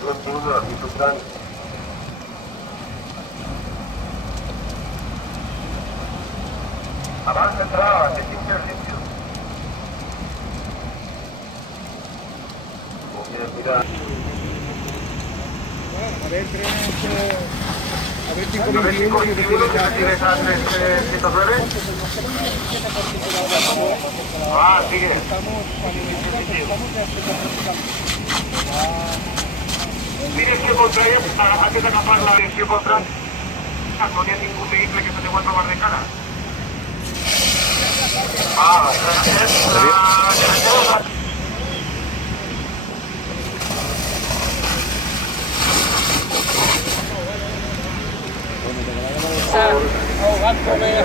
21 y su plan. Avanza, entrada, es intercepción. Mira. A ver, 521 que te tienes a 309. Ah, sigue. Dirección contraria, antes de acabar la dirección contraria, no había ningún vehículo que se te vuelva a tomar de cara. ahogándome.